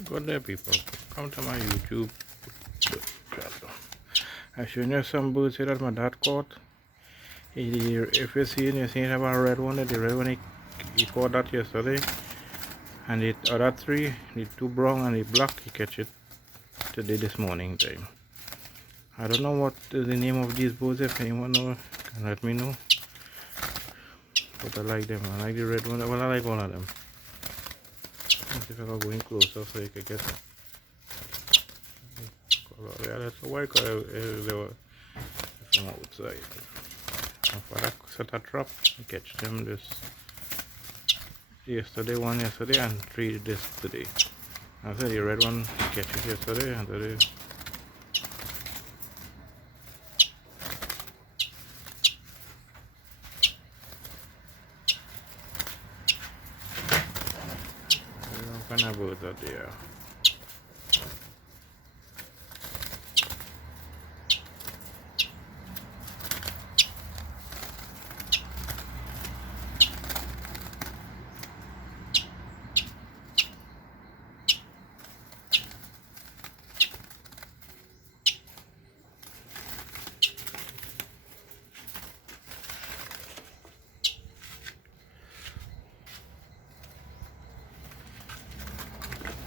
Good day, people. Come to my YouTube channel. I showing you some birds here that my dad caught. If you see, you see have a red one. The red one he caught that yesterday, and the other three, the two brown and the black, he catch it today this morning time. I don't know what is the name of these birds. If anyone know, can let me know. But I like them. I like the red one. Well, I like all of them. Let's see if I can go in closer so you can get color. Yeah, that's a white color from outside. If I set a trap, I catch them this one yesterday and three this today. I said the red one catch it yesterday and today. What kind of birds are there?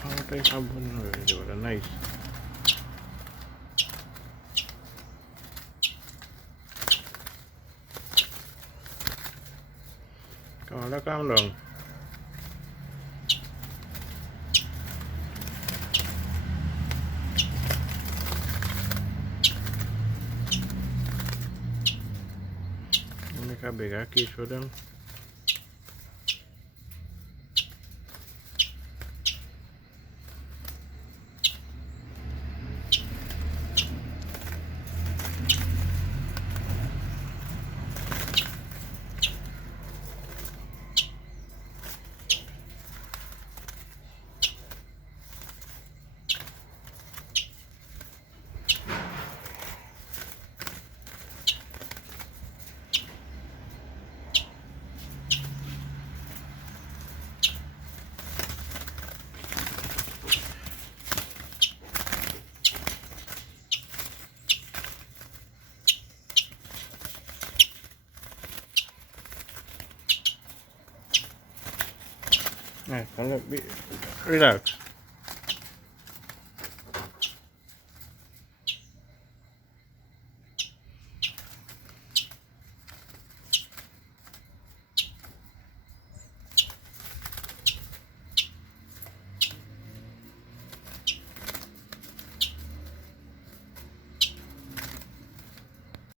I think I'm going to do it nice. Come on, calm down. Make a bigger cage for them. Right, relax.